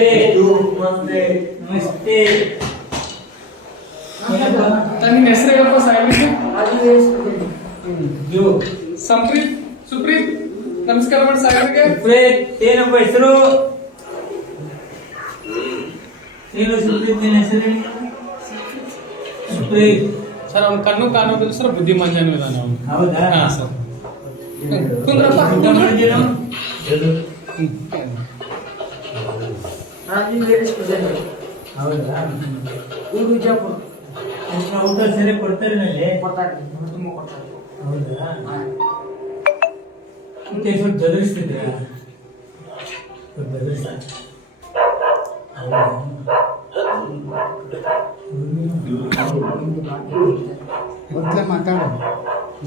ನಮಸ್ತೆ. ನಮಸ್ತೆ. ನಮಸ್ತೆ. ನಿನ್ನ ಹೆಸರು ಹೇಳಪ್ಪ ಸಾಹೇಬ್ರಿಗೆ. ಸಂಪ್ರೀತ್ ಸುಪ್ರೀತ್ ನಮಸ್ಕಾರ ಮಾಡಿ ಸಾಹೇಬ್ರಿಗೆ. ಏನಪ್ಪ ಹೆಸರು? ಏನು ಸುಪ್ರೀತ್ ನಿನ್ನ ಹೆಸರು? ಸುಪ್ರೀತ್ ಸರ್ ಅವ್ನ ಕಣ್ಣು ಕಾಣೋದಿಲ್ಲ ಸರ್, ಬುದ್ಧಿಮಾಂದ್ಯನೂ ಇದಾನೆ ಅವನು. ಹೌದಾ? ಹಾ ಸರ್. ಕುಂದ್ರಪ್ಪ. ಹೌದಾ? ಊಟ ಸರಿ ಕೊಡ್ತಾರೆ ನನಗೆ? ಹೌದಾ? ಮತ್ತೆ ಸ್ವಲ್ಪ ಬೆದರಿಸ್ತಿದ್ರ?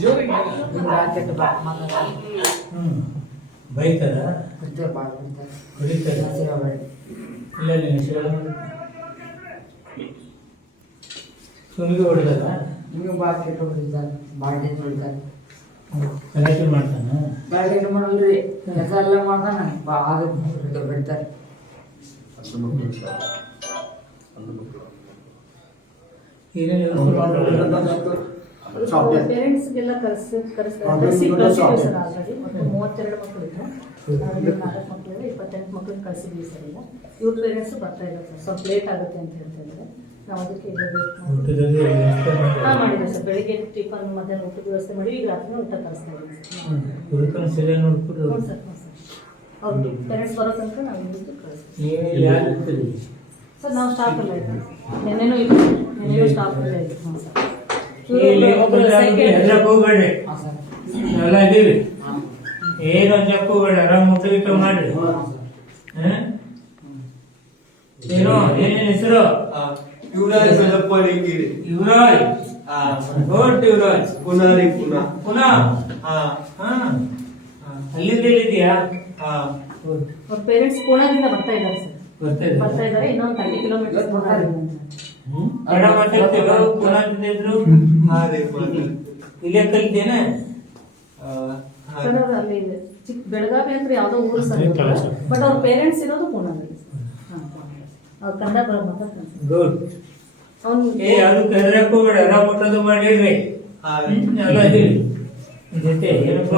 ಜೋರಿಗೆ ಬೈತಾರ? ಹೊಡಿತಾರ? ಇಲ್ಲ ನಿನ್ನ ಹೆಸರು ಸುಮ್ಗೆ ಹೊಡಿದಾರ? ಕಲೆಕ್ಟ್ ಮಾಡ್ತಾನ? ಪೇರೆಂಟ್ಸ್ಗೆಲ್ಲ ಕರೆಸ್ತಾರೆ. 32 ಮಕ್ಕಳು ಇದ್ರು, 4 ಮಕ್ಕಳು 28 ಮಕ್ಕಳು ಕಳಿಸಿದ್ವಿ ಸರ್. ಈಗ ಇವ್ರ ಪೇರೆಂಟ್ಸ್ ಬರ್ತಾ ಇಲ್ಲ ಸರ್, ಸ್ವಲ್ಪ ಲೇಟ್ ಆಗುತ್ತೆ ಅಂತ ಹೇಳ್ತಾ ಇದ್ದಾರೆ. ನಾವು ಅದಕ್ಕೆ ಮಾಡಿದ್ವಿ ಸರ್. ಬೆಳಿಗ್ಗೆ ಟಿಫನ್, ಮಧ್ಯಾಹ್ನ ಊಟದ ವ್ಯವಸ್ಥೆ ಮಾಡಿ ಈಗ ರಾತ್ರಿ ಊಟ ಕಳಿಸ್ತಾ ಇದ್ದೀವಿ ಸರ್. ಅವ್ರ ಪೇರೆಂಟ್ಸ್ ಬರೋ ತನಕ ನಾವು ಇಲ್ಲಿದ್ದು ಕಳಿಸ್ತೀವಿ ಸರ್. ನಾವು ಸ್ಟಾಫ್ ಎಲ್ಲ ಇದ್ದೀವಿ. ನೆನ್ನೆನೂ ಸ್ಟಾಫ್ ಎಲ್ಲ ಇದ್ದೀವಿ. ಹಾಂ ಸರ್. ಏನು ಜಪ್ಪುಬೇಡ, ಆರಾಮ್ ಊಟ ಗಿಟ ಮಾಡ್ರಿ. ಏನೋ ಏನೇನು ಹೆಸರು? ಯುವರಾಜ್ ಸಲ್ಲಪ್ಪ ಲಿಂಗಿರಿ. ಯುವರಾಜ್. ಗುಡ್ ಯುವರಾಜ್. ಪುನಃ ಅಲ್ಲಿಂದ ಎಲ್ಲಿದ್ಯಾ? ಅವ್ರ ಪೇರೆಂಟ್ಸ್ ಪುಣೆದಿಂದ ಬರ್ತಾ ಇದ್ದಾರೆ ಸರ್. ಬರ್ತಾ ಇದ್ದಾರೆ. ಇನ್ನೊಂದು 30 ಕಿಲೋಮೀಟರ್ ಕನ್ನಡ ಮಾತಾಡ್ತೇವೆ. ಪುನಃ ಇದ್ರು ಇಲ್ಲೇ ಕಲಿತೇನೆ. ಸರ್ ಅವ್ರು ಅಲ್ಲಿ ಚಿಕ್ಕ ಬೆಳಗಾವಿ ಅಂದ್ರೆ ಯಾವ್ದೋ ಊರು ಸರ್, ಬಟ್ ಅವ್ರ ಪೇರೆಂಟ್ಸ್ ಇರೋದು ಪುಣೆದಲ್ಲಿ. ಅವ್ರು ಕನ್ನಡ ಮಾತಾಡ್ತಾರೆ. ಗುಡ್. ಅದಕ್ಕೆ ಹೆದರಕೋಬೇಡ, ಆರಾಮ್ ಊಟದು ಮಾಡಿಡ್ರಿ. ಎಲ್ಲ ಇದೀವಿ ಜೊತೆ ಏನಪ್ಪ